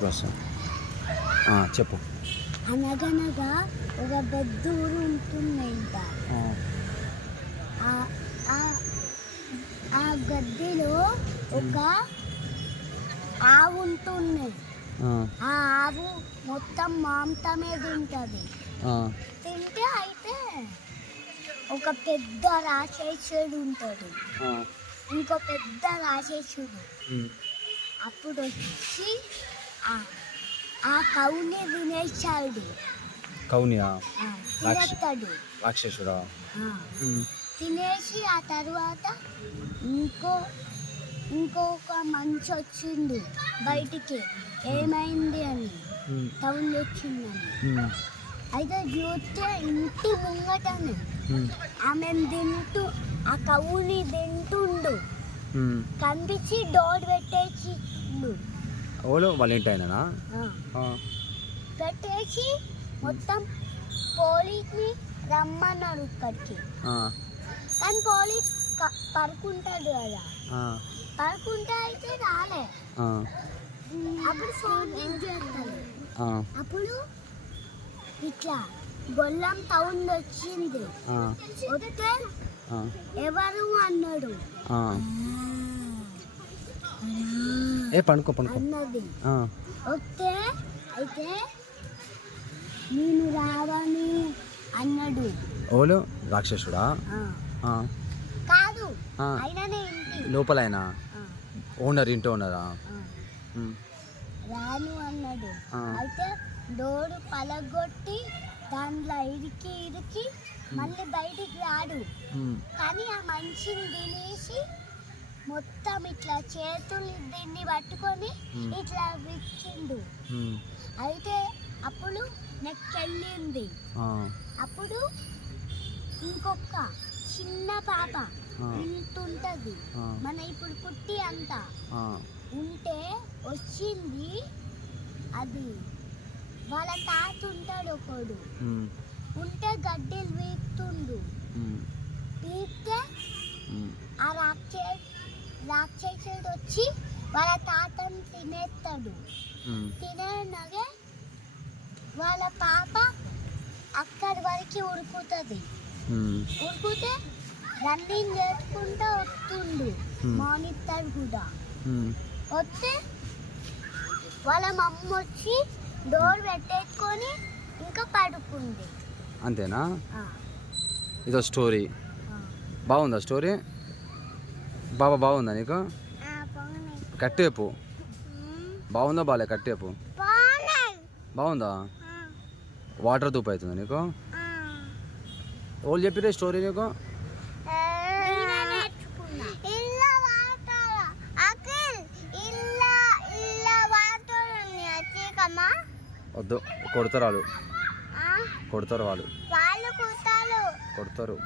ఇప్పుడు వస్తాం. చెప్పు. అనగనగా ఒక పెద్ద ఊరు ఉంటుందంట. ఆ గద్దెలో ఒక ఆవు ఉంటుంది. ఆ ఆవు మొత్తం మాంసమే తింటుంది. తింటే అయితే ఒక పెద్ద రాక్షసుడు ఉంటాడు, ఇంకో పెద్ద రాక్షసుడు. అప్పుడు వచ్చి ఆ కౌని తినేస్తాడు. కౌనియా? తినేస్తాడు రాక్షసుడా? తినేసి ఆ తర్వాత ఇంకొక మనిషి వచ్చిండు బయటికి, ఏమైంది అని, సౌండ్ వచ్చిందని. అయితే చూస్తే ఇంటి ముంగటనే ఆమె తింటూ ఆ కవుని తింటుండు కనిపించి డోర్ పెట్టేసిండు. వాళ్ళ ఇంటి అయినా పెట్టేసి మొత్తం పోలీస్ని రమ్మన్నాడు ఇక్కడికి. కానీ పోలీస్ పడుకుంటాడు కదా, పడుకుంటే అయితే రాలే. అప్పుడు ఫోన్ చేస్తాడు. అప్పుడు ఇట్లా గొల్లం సౌండ్ వచ్చింది. వస్తే ఎవరు అన్నాడు. పడుకో అన్నది. వస్తే అయితే నేను రావని అన్నాడు. ఓలు రాక్షసుడా? కాదు, అయిననే లోపల అయినా ఓనర్, ఇంటి ఓనరా? రాను అన్నాడు. అయితే డోరు పలగొట్టి దాంట్లో ఇరికి మళ్ళీ బయటికి రాడు. కానీ ఆ మనిషిని తినేసి మొత్తం ఇట్లా చేతులు దీన్ని పట్టుకొని ఇట్లా విచ్చిండు. అయితే అప్పుడు నెక్కెళ్ళింది. అప్పుడు ఇంకొక చిన్న పాప ఇంటుంటది, మన ఇప్పుడు పుట్టి అంతా ఉంటే వచ్చింది. అది వాళ్ళ తాత ఉంటాడు ఒకడు, ఉంటే గడ్డలు వీక్తుండు. వీక్తే ఆ రాక్షసుడు వచ్చి వాళ్ళ తాతను తినేస్తాడు. తినగా వాళ్ళ పాప అక్కడి వరకు ఉరుకుతుంది. ఉరుకుతే రన్నింగ్ చేసుకుంటూ వస్తుండు మానిటర్ కూడా. వస్తే వాళ్ళ మమ్మ వచ్చి డోర్ పెట్టేసుకొని ఇంకా పడుకుంది. అంతేనా? ఇదో స్టోరీ. బాగుందా స్టోరీ? బాగుందా నీకు? కట్టేపు బాగుందా? బాలే కట్టేపు బాగుందా? వాటర్ దూపు అవుతుందా నీకు? వాళ్ళు చెప్పితే స్టోరీ నీకు? వద్దు, కొడతారు వాళ్ళు, కొడతారు.